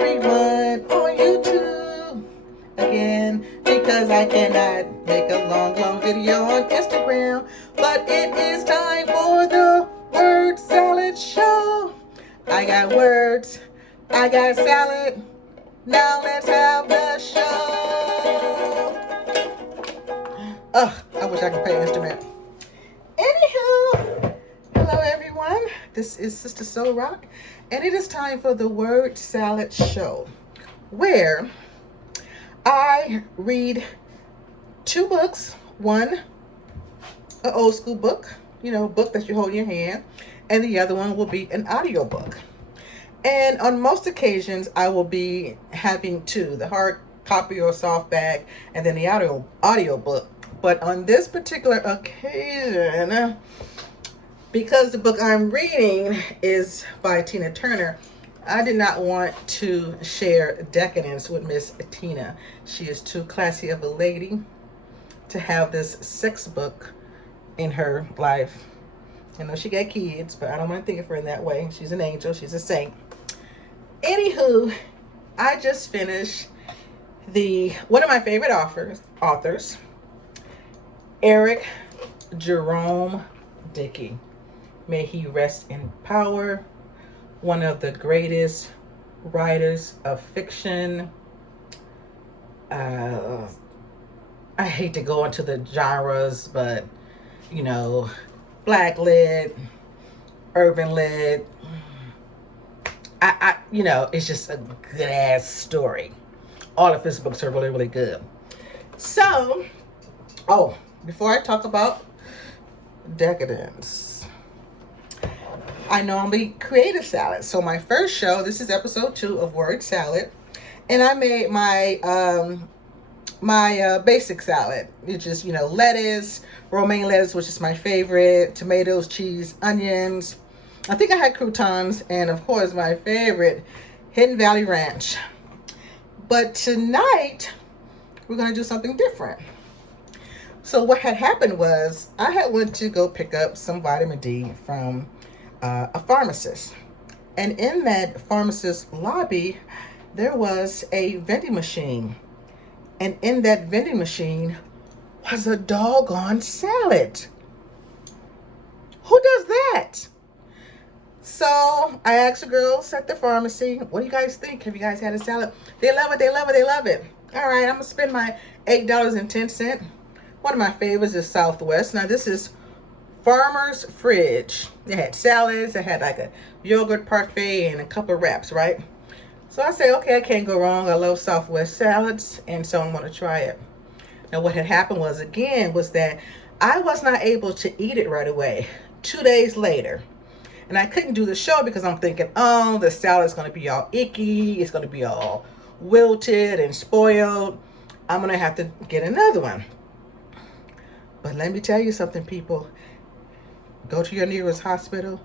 everyone on YouTube again, because I cannot make a long video on Instagram. But it is time for the Word Salad Show. I got words, I got salad. Now let's have the show. Ugh, I wish I could play an instrument. Anywho, hello everyone. This is Sister Soul Rock, and it is time for the Word Salad Show, where I read two books. One, an old school book, book that you hold in your hand, and the other one will be an audiobook. And on most occasions, I will be having two, the hard copy or softback, and then the audio book. But on this particular occasion, because the book I'm reading is by Tina Turner, I did not want to share Decadence with Miss Tina. She is too classy of a lady to have this sex book in her life. I know she got kids, but I don't want to think of her in that way. She's an angel. She's a saint. Anywho, I just finished one of my favorite authors, Eric Jerome Dickey. May he rest in power. One of the greatest writers of fiction. I hate to go into the genres, but black lit, urban lit. It's just a good ass story. All of his books are really, really good. So, before I talk about Decadence, I normally create a salad. So my first show, this is episode 2 of Word Salad, and I made my basic salad. It's just lettuce, romaine lettuce, which is my favorite, tomatoes, cheese, onions. I think I had croutons, and of course my favorite, Hidden Valley Ranch. But tonight we're going to do something different. So what had happened was I had went to go pick up some vitamin D from a pharmacist, and in that pharmacist lobby there was a vending machine, and in that vending machine was a doggone salad. Who does that? So I asked the girls at the pharmacy, what do you guys think? Have you guys had a salad? They love it, they love it, they love it. All right, I'm going to spend my $8.10. One of my favorites is Southwest. Now this is Farmer's Fridge. They had salads, they had like a yogurt parfait and a couple of wraps, right? So I say, okay, I can't go wrong. I love Southwest salads, and so I'm going to try it. Now what had happened was that I was not able to eat it right away. 2 days later. And I couldn't do the show because I'm thinking, the salad's going to be all icky. It's going to be all wilted and spoiled. I'm going to have to get another one. But let me tell you something, people. Go to your nearest hospital.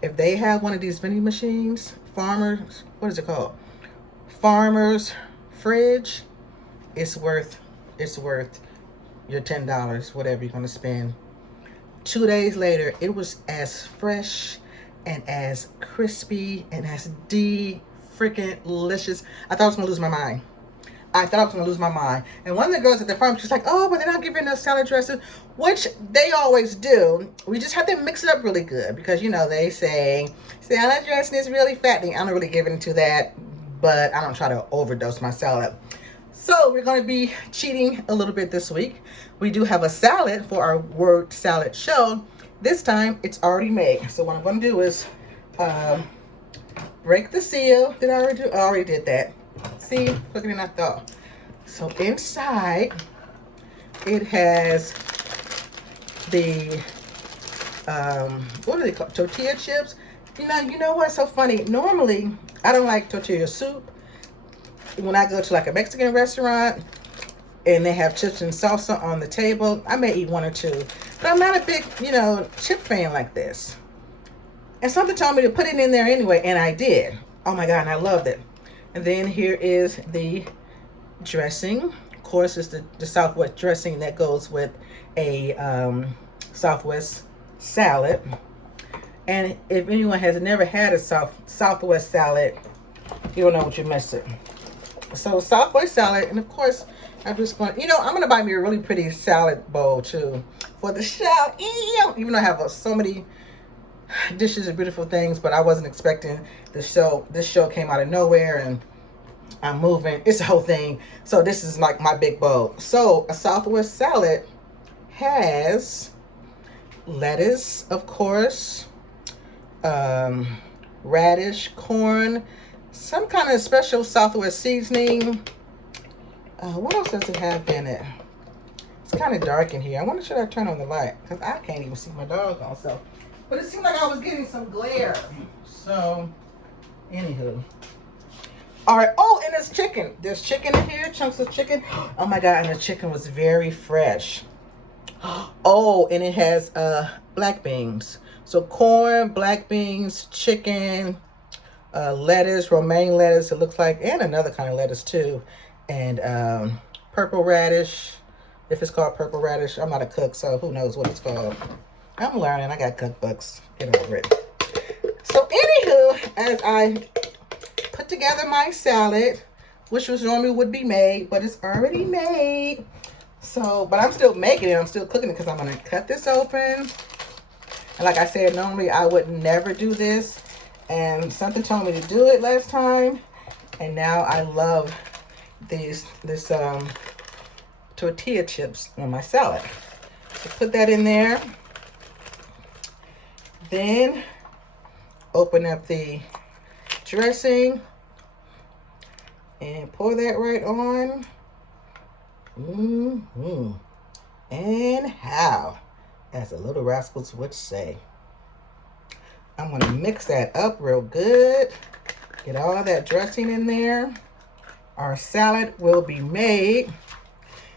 If they have one of these vending machines, Farmer's Fridge, it's worth your $10, whatever you're going to spend. 2 days later, it was as fresh and as crispy and as freaking delicious. I thought I was going to lose my mind. And one of the girls at the farm, she's like, but they don't give you enough salad dressing, which they always do. We just have to mix it up really good because, they say salad dressing is really fattening. I don't really give into that, but I don't try to overdose my salad. So we're going to be cheating a little bit this week. We do have a salad for our Word Salad Show. This time, it's already made. So what I'm going to do is break the seal. Did I already do? I already did that. See? Quicker than I thought. So inside, it has the, what are they called? Tortilla chips. You know what's so funny? Normally, I don't like tortilla soup. When I go to like a Mexican restaurant and they have chips and salsa on the table, I may eat one or two. But I'm not a big, chip fan like this. And something told me to put it in there anyway, and I did. Oh my God, and I loved it. And then here is the dressing. Of course, it's the Southwest dressing that goes with a Southwest salad. And if anyone has never had a Southwest salad, You don't know what you're missing. So Southwest salad, and of course, I'm just going. I'm gonna buy me a really pretty salad bowl too for the show. Even though I have so many dishes and beautiful things, but I wasn't expecting this show. This show came out of nowhere, and I'm moving. It's a whole thing. So this is like my big bowl. So a Southwest salad has lettuce, of course, radish, corn, some kind of special Southwest seasoning. What else does it have in it? It's kind of dark in here. I wonder, should I turn on the light? Because I can't even see my dog on. So, but it seemed like I was getting some glare. So, anywho. All right. Oh, and there's chicken. There's chicken in here. Chunks of chicken. Oh my God. And the chicken was very fresh. Oh, and it has black beans. So corn, black beans, chicken, lettuce, romaine lettuce, it looks like, and another kind of lettuce too. And purple radish, if it's called purple radish. I'm not a cook, so who knows what it's called. I'm learning. I got cookbooks. Get over it. So anywho, as I put together my salad, which was normally would be made, but it's already made. So, but I'm still making it. I'm still cooking it because I'm going to cut this open. And like I said, normally I would never do this. And something told me to do it last time. And now I love this tortilla chips on my salad. So put that in there. Then open up the dressing and pour that right on. And how, as the little rascals would say. I'm going to mix that up real good. Get all that dressing in there. Our salad will be made.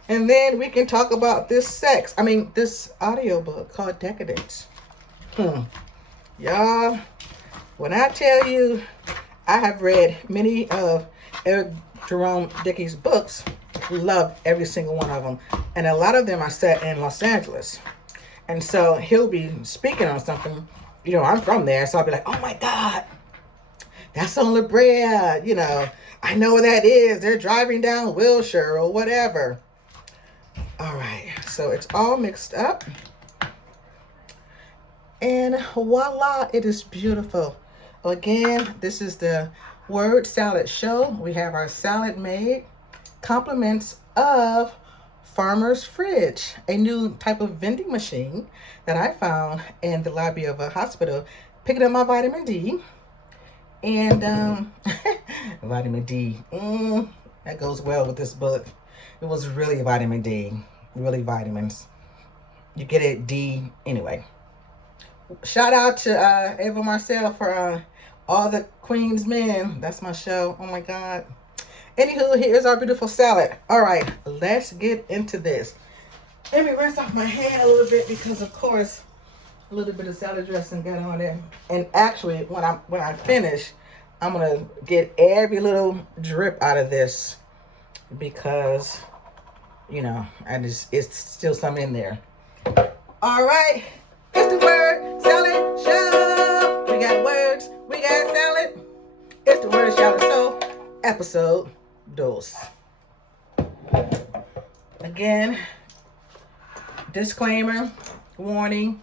And then we can talk about this this audiobook called Decadence. Y'all, when I tell you I have read many of Jerome Dickey's books, love every single one of them. And a lot of them are set in Los Angeles. And so he'll be speaking on something. I'm from there, so I'll be like, oh my God, that's on La Brea. I know where that is. They're driving down Wilshire or whatever. All right, so it's all mixed up. And voila, it is beautiful. Again, this is the Word Salad Show. We have our salad made. Compliments of Farmer's Fridge, a new type of vending machine that I found in the lobby of a hospital, picking up my vitamin D. And vitamin D, that goes well with this book. It was really vitamin D, really vitamins. You get it D anyway. Shout out to Ava Marcel for All the Queen's Men. That's my show. Oh my God. Anywho, here's our beautiful salad. All right, let's get into this. Let me rinse off my hand a little bit because, of course, a little bit of salad dressing got on there. And actually, when I finish, I'm gonna get every little drip out of this because, it's still some in there. All right, it's the Word Salad Show. We got words, we got salad. It's the Word Salad Show, episode 2. Again, disclaimer, warning,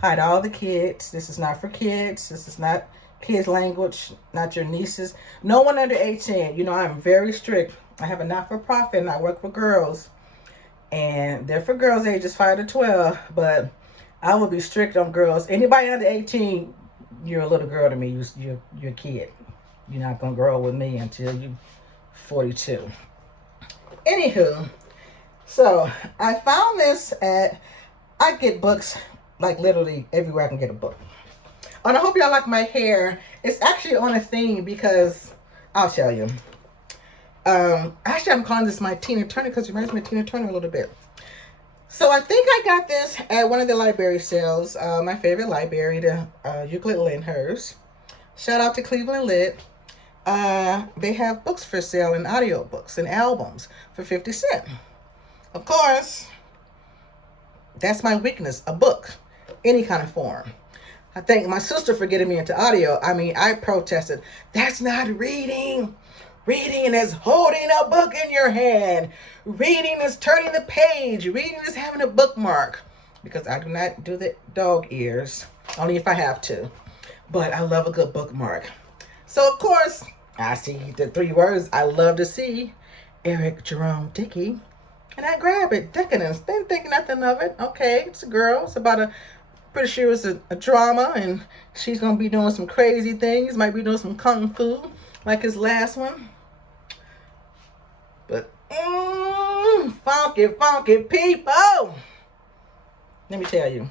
hide all the kids. This is not for kids. This is not kids' language, not your nieces. No one under 18. I'm very strict. I have a not-for-profit and I work with girls. And they're for girls ages 5 to 12. But I will be strict on girls. Anybody under 18, you're a little girl to me. You're a kid. You're not going to grow up with me until you're 42. Anywho, so I found this I get books like literally everywhere I can get a book. And I hope y'all like my hair. It's actually on a theme because I'll tell you. Actually, I'm calling this my Tina Turner because it reminds me of Tina Turner a little bit. So I think I got this at one of the library sales. My favorite library, the Euclid Lyndhurst. Shout out to Cleveland Lit. They have books for sale and audiobooks and albums for 50 cents. Of course, that's my weakness, a book, any kind of form. I thank my sister for getting me into audio. I mean, I protested. That's not reading. Reading is holding a book in your hand. Reading is turning the page. Reading is having a bookmark. Because I do not do the dog ears. Only if I have to. But I love a good bookmark. So, of course, I see the 3 words I love to see. Eric Jerome Dickey. And I grab it. Decadence. Didn't think nothing of it. Okay, it's a girl. It's about a... Pretty sure it's a drama. And she's going to be doing some crazy things. Might be doing some kung fu. Like his last one. But, funky, funky people. Let me tell you.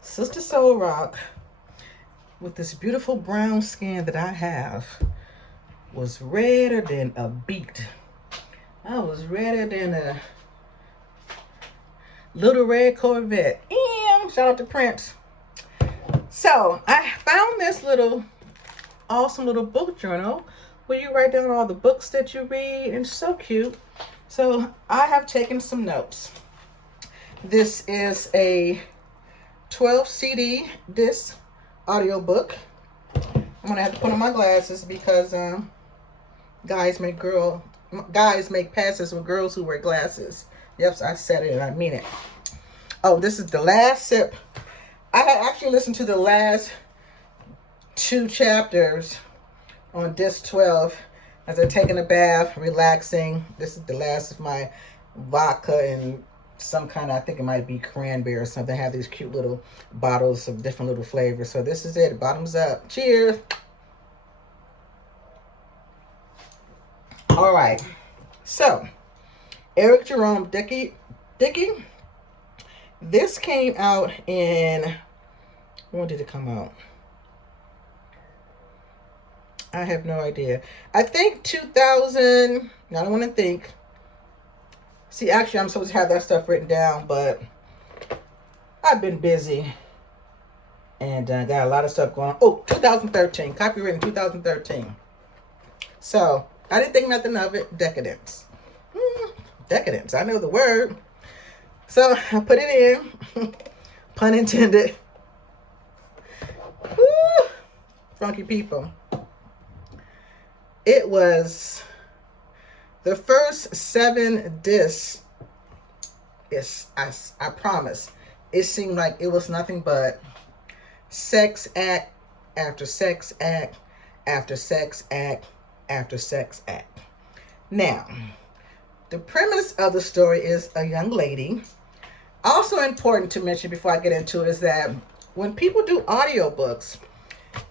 Sister Soul Rock, with this beautiful brown skin that I have, was redder than a beet. I was redder than a little red Corvette. Shout out to Prince. So, I found this little awesome little book journal where you write down all the books that you read, and it's so cute. So I have taken some notes. This is a 12 CD disc audiobook. I'm gonna have to put on my glasses because guys make passes with girls who wear glasses. Yep, I said it and I mean it. Oh, this is the last sip. I had actually listened to the last 2 chapters on disc 12 as I'm taking a bath, relaxing. This is the last of my vodka and some kind of, I think it might be cranberry or something. They have these cute little bottles of different little flavors. So this is it. Bottoms up. Cheers. All right. So, Eric Jerome Dickey. This came out in, when did it come out? I have no idea. I think 2000, I don't want to think. See, actually, I'm supposed to have that stuff written down, but I've been busy. And got a lot of stuff going on. Oh, 2013. Copyright in 2013. So, I didn't think nothing of it. Decadence. Decadence. I know the word. So, I put it in. Pun intended. Woo! Funky people. It was the first 7 discs. I promise. It seemed like it was nothing but sex act after sex act after sex act after sex act. Now, the premise of the story is a young lady. Also important to mention before I get into it is that when people do audiobooks,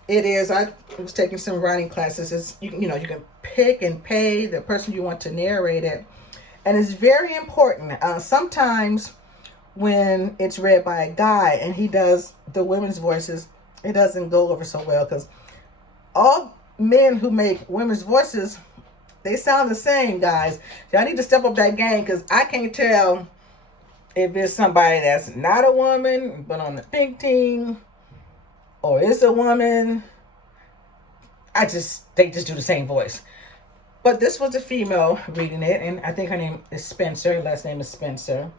I was taking some writing classes. It's, you can pick and pay the person you want to narrate it. And it's very important. Sometimes when it's read by a guy and he does the women's voices, it doesn't go over so well because all men who make women's voices, they sound the same, guys. So I need to step up that game because I can't tell if it's somebody that's not a woman but on the pink team, or it's a woman. They just do the same voice. But this was a female reading it, and I think her name is Spencer. Her last name is Spencer.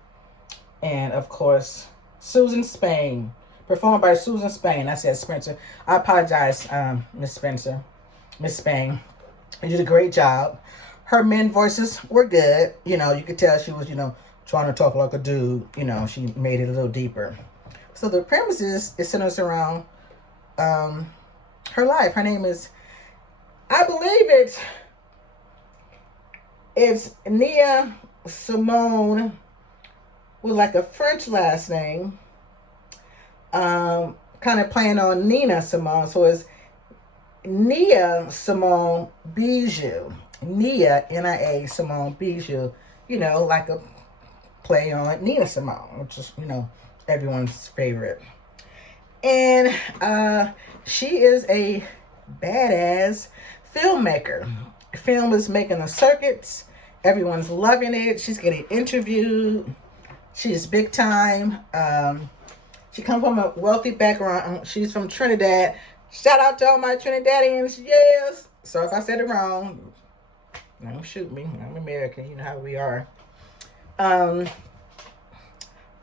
And of course, Susan Spain. Performed by Susan Spain. I said Spencer. I apologize, Miss Spencer. Miss Spain. You did a great job. Her men voices were good. You could tell she was, trying to talk like a dude. She made it a little deeper. So the premise is, it centers around her life. Her name is, I believe it's Nia Simone with like a French last name. Kind of playing on Nina Simone. So it's Nia Simone Bijou. Nia, Nia Simone Bijou. Like a play on Nina Simone, which is, everyone's favorite. And she is a badass filmmaker. Film is making the circuits. Everyone's loving it. She's getting interviewed. She's big time. She comes from a wealthy background. She's from Trinidad. Shout out to all my Trinidadians. Yes. So if I said it wrong, don't shoot me. I'm American. You know how we are.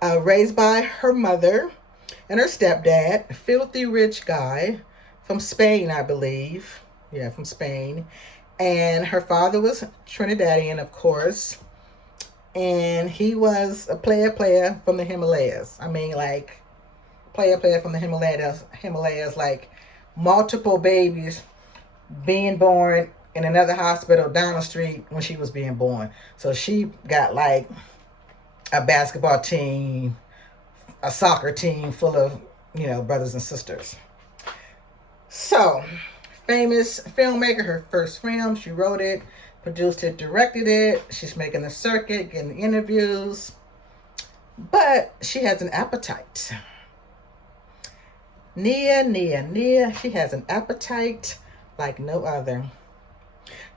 Raised by her mother. and her stepdad, filthy rich guy from Spain, I believe. Yeah, from Spain. And her father was Trinidadian, of course. And he was a player from the Himalayas. I mean, like, player from the Himalayas, like multiple babies being born in another hospital down the street when she was being born. So she got like a basketball team, a soccer team full of, brothers and sisters. So, famous filmmaker, her first film, she wrote it, produced it, directed it. She's making the circuit, getting interviews. But she has an appetite. Nia, she has an appetite like no other.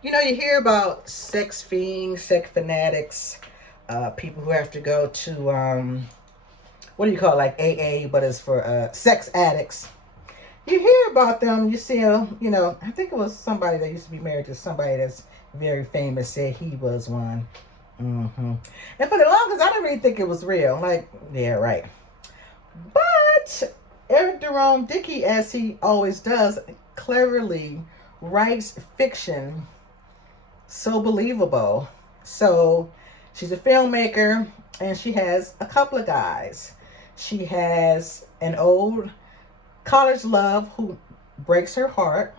You hear about sex fiends, sex fanatics, people who have to go to, what do you call it, like AA, but it's for sex addicts. You hear about them, you see them, I think it was somebody that used to be married to somebody that's very famous said he was one. And for the longest, I didn't really think it was real. Like, yeah, right. But Jerome, Dickey, as he always does, cleverly writes fiction so believable. So she's a filmmaker, and she has a couple of guys. She has an old college love who breaks her heart.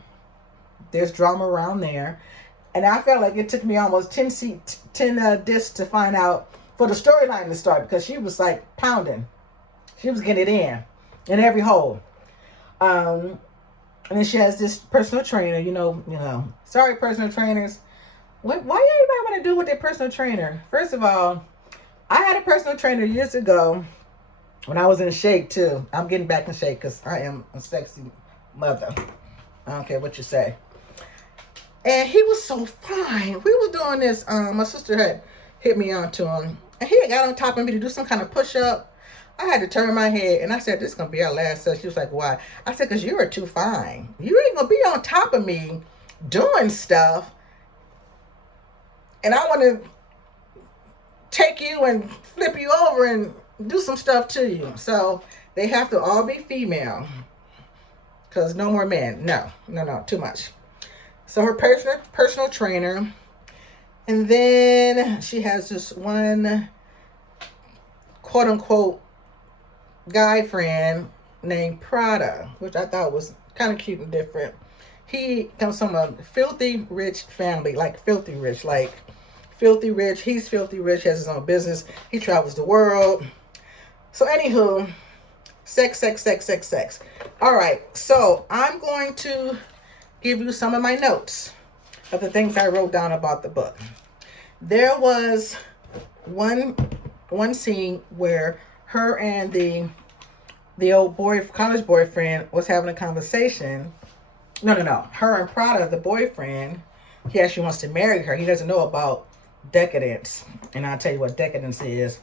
There's drama around there. And I felt like it took me almost 10 discs to find out for the storyline to start, because she was like pounding. She was getting it in every hole. And then she has this personal trainer, Sorry, personal trainers. Why everybody want to do with their personal trainer? First of all, I had a personal trainer years ago when I was in shape too. I'm getting back in shape because I am a sexy mother. I don't care what you say. And he was so fine. We was doing this. My sister had hit me onto him, and he had got on top of me to do some kind of push-up. I had to turn my head, and I said, "This is gonna be our last session." She was like, "Why?" I said, "Cause you are too fine. You ain't gonna be on top of me doing stuff, and I want to take you and flip you over and do some stuff to you." So they have to all be female, cause no more men. No, too much. So her personal trainer, and then she has this one quote unquote guy friend named Prada, which I thought was kind of cute and different. He comes from a filthy rich family, like filthy rich. He's filthy rich, has his own business. He travels the world. So anywho, sex. All right, so I'm going to give you some of my notes of the things I wrote down about the book. There was one scene where her and the old college boyfriend was having a conversation. No. Her and Prada, the boyfriend, he actually wants to marry her. He doesn't know about decadence, and I'll tell you what decadence is.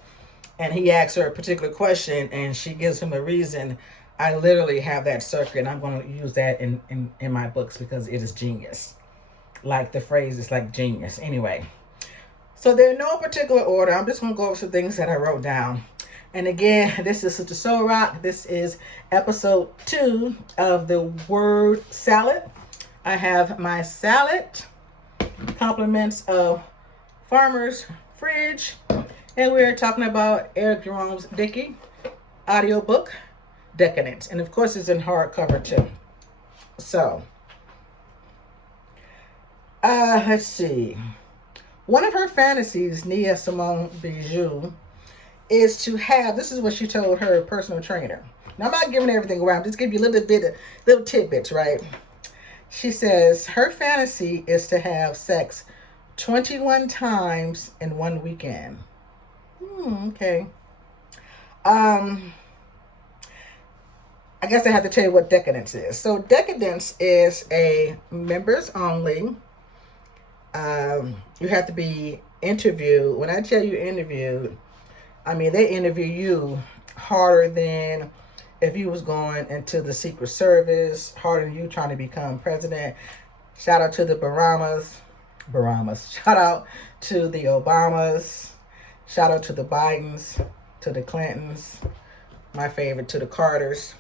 And he asks her a particular question, and she gives him a reason. I literally have that circuit, and I'm going to use that in my books because it is genius. Like the phrase is like genius. Anyway, so they're in no particular order. I'm just going to go over some things that I wrote down. And again, this is Sister Soul Rock. This is episode 2 of the word salad. I have my salad, compliments of Farmer's Fridge, and we're talking about Eric Jerome's Dickey audiobook, Decadence. And of course, it's in hardcover too. So, let's see. One of her fantasies, Nia Simone Bijou, is to have, this is what she told her personal trainer. Now, I'm not giving everything away. I'm just giving you a little tidbits, right? She says her fantasy is to have sex 21 times in one weekend. Okay. I guess I have to tell you what Decadence is. So Decadence is a members only. You have to be interviewed. When I tell you interviewed, I mean they interview you harder than if you was going into the Secret Service, harder than you trying to become president. Shout out to the Baramas. Shout out to the Obamas. Shout out to the Bidens, to the Clintons. My favorite, to the Carters,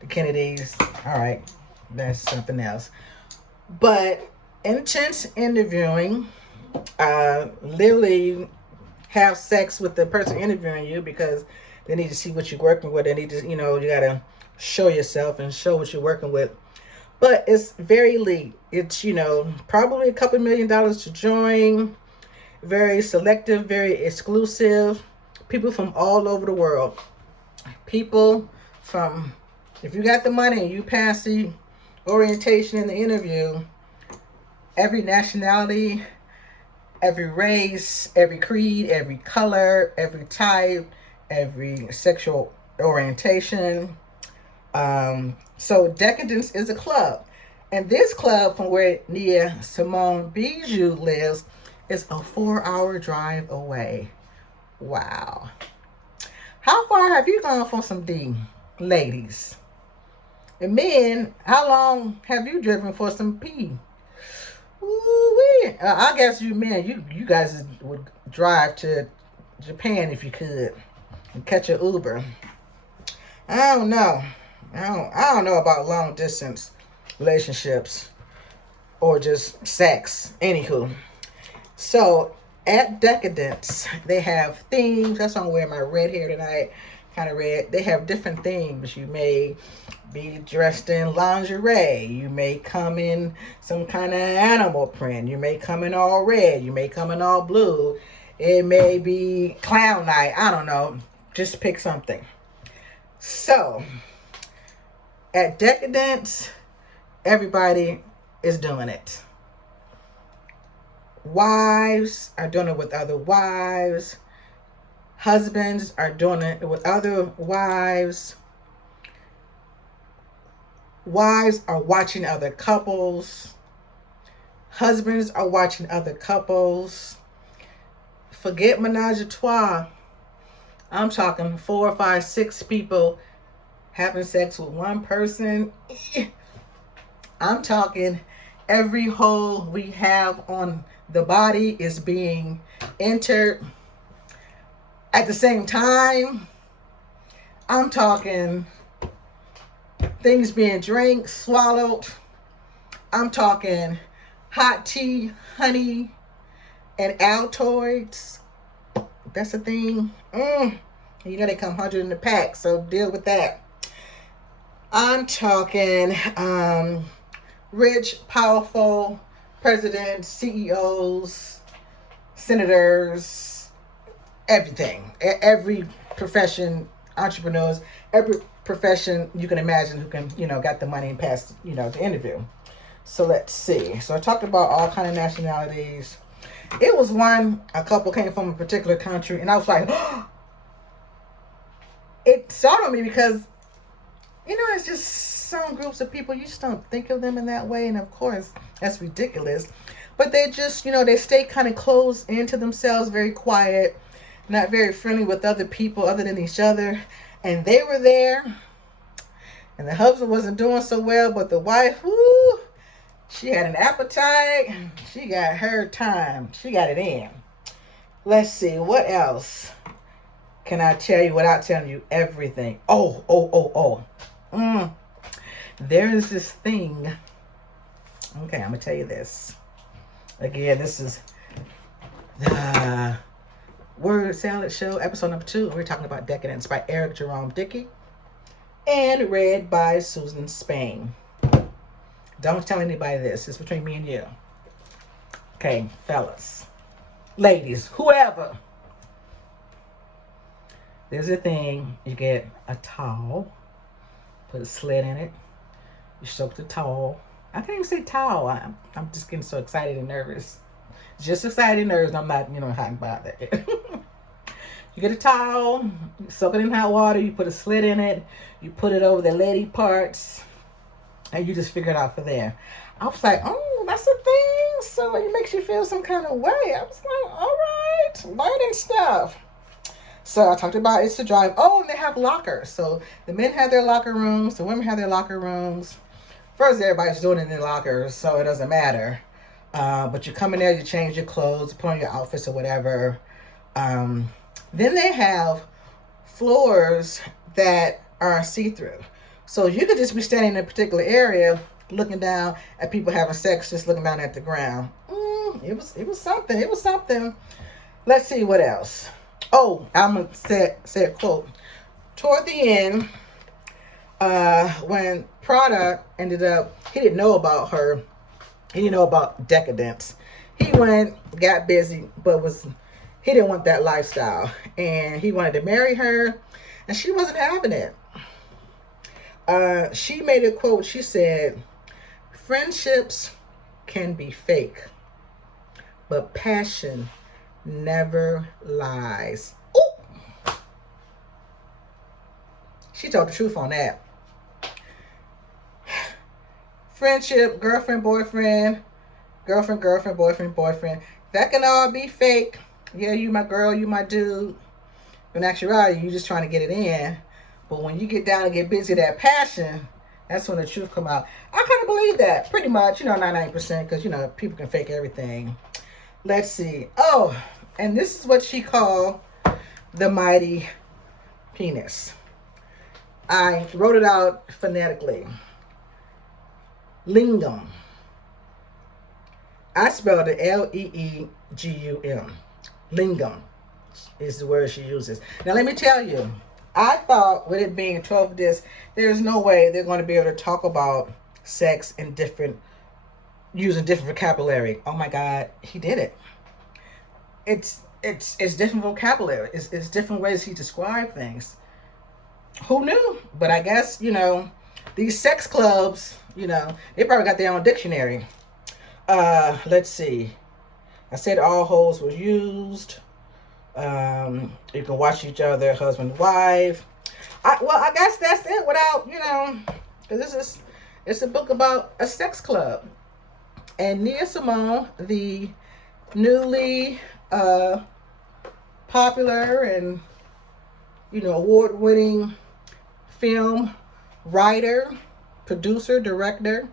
the Kennedys. All right, that's something else. But intense interviewing, literally have sex with the person interviewing you because they need to see what you're working with. They need to, you got to show yourself and show what you're working with. But it's very elite. It's, probably a couple $1 million to join. Very selective, very exclusive. People from all over the world. People from, if you got the money and you pass the orientation in the interview, every nationality, every race, every creed, every color, every type, every sexual orientation. So Decadence is a club. And this club, from where Nia Simone Bijou lives, is a 4-hour drive away. Wow. How far have you gone for some D, ladies? And men, how long have you driven for some P? Ooh-wee. I guess you men, you guys would drive to Japan if you could and catch an Uber. I don't know. I don't know about long distance relationships or just sex. Anywho. So at Decadence, they have themes. That's why I'm wearing my red hair tonight. Kind of red. They have different themes. You may be dressed in lingerie. You may come in some kind of animal print. You may come in all red. You may come in all blue. It may be clown night. I don't know. Just pick something. So at Decadence, everybody is doing it. Wives are doing it with other wives. Husbands are doing it with other wives. Wives are watching other couples. Husbands are watching other couples. Forget menage a trois. I'm talking 4, 5, 6 people having sex with one person. I'm talking every hole we have on the body is being entered at the same time. I'm talking things being drank, swallowed. I'm talking hot tea, honey, and Altoids. That's a thing. You know they come 100 in the pack, so deal with that. I'm talking rich, powerful presidents, CEOs, senators, everything. Every profession, entrepreneurs, every profession you can imagine who can, got the money and passed, the interview. So let's see. So I talked about all kind of nationalities. It was a couple came from a particular country, and I was like, it startled me because, it's just some groups of people, you just don't think of them in that way. And of course, that's ridiculous. But they just, they stay kind of closed into themselves, very quiet, not very friendly with other people other than each other. And they were there. And the husband wasn't doing so well, but the wife, whoo, she had an appetite. She got her time. She got it in. Let's see, what else can I tell you without telling you everything? Oh. There is this thing. Okay, I'm going to tell you this. Again, this is the Word Salad Show, episode number 2. We're talking about Decadence by Jerome Dickey and read by Susan Spain. Don't tell anybody this. It's between me and you. Okay, fellas, ladies, whoever. There's a thing. You get a towel, put a slit in it. You soak the towel. I can't even say towel. I'm just getting so excited and nervous. Just excited and nervous. I'm not, hot and bothered. You get a towel, you soak it in hot water, you put a slit in it, you put it over the lady parts, and you just figure it out for there. I was like, oh, that's a thing? So it makes you feel some kind of way. I was like, all right, learning stuff. So I talked about it's to drive. Oh, and they have lockers. So the men have their locker rooms, the women have their locker rooms. First, everybody's doing it in their lockers, so it doesn't matter. But you come in there, you change your clothes, put on your outfits or whatever. Then they have floors that are see-through. So you could just be standing in a particular area looking down at people having sex, just looking down at the ground. It was something. It was something. Let's see what else. Oh, I'm gonna say a quote. Toward the end, when Prada ended up, he didn't know about her. He didn't know about Decadence. He went, got busy, but he didn't want that lifestyle, and he wanted to marry her, and she wasn't having it. She made a quote. She said, "Friendships can be fake, but passion never lies." Ooh! She told the truth on that. Friendship, girlfriend, boyfriend, boyfriend. That can all be fake. Yeah, you my girl, you my dude. In actuality, you just trying to get it in. But when you get down and get busy, that passion, that's when the truth come out. I kind of believe that, pretty much. 99%, because, people can fake everything. Let's see. Oh, and this is what she called the mighty penis. I wrote it out phonetically. Lingam. I spelled it Leegum. Lingam is the word she uses. Now let me tell you, I thought with it being 12 discs, there's no way they're going to be able to talk about sex in using different vocabulary. Oh my God, he did it. It's different vocabulary. It's different ways he described things. Who knew? But I guess, these sex clubs, they probably got their own dictionary. Let's see. I said all holes were used. You can watch each other, husband and wife. I guess that's it without, because it's a book about a sex club. And Nia Simone, the newly popular and, award-winning film writer, producer, director,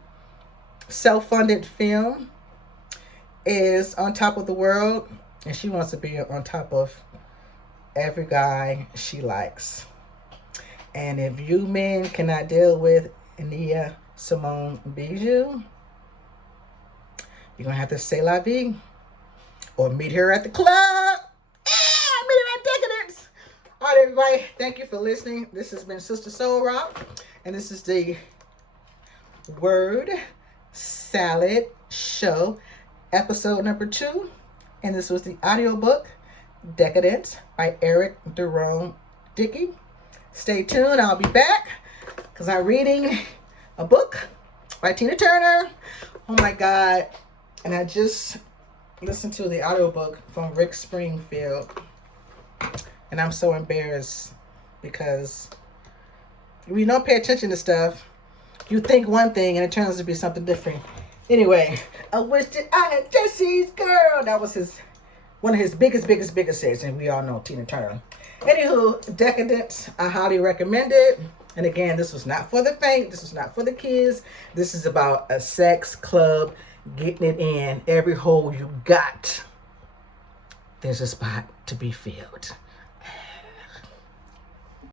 self-funded film, is on top of the world, and she wants to be on top of every guy she likes. And if you men cannot deal with Nia Simone Bijou, you're going to have to say la vie or meet her at the club. Meet her at Decadence. All right, everybody. Thank you for listening. This has been Sister Soul Rock, and this is the Word Salad Show, episode number 2. And this was the audiobook, Decadence, by Jerome Dickey. Stay tuned. I'll be back because I'm reading a book by Tina Turner. Oh my God. And I just listened to the audiobook from Rick Springfield. And I'm so embarrassed because when you don't pay attention to stuff, you think one thing and it turns out to be something different. Anyway, I wish that I had Jesse's girl. That was one of his biggest hits, and we all know Tina Turner. Anywho, Decadence, I highly recommend it. And again, this was not for the faint. This was not for the kids. This is about a sex club, getting it in. Every hole you got, there's a spot to be filled.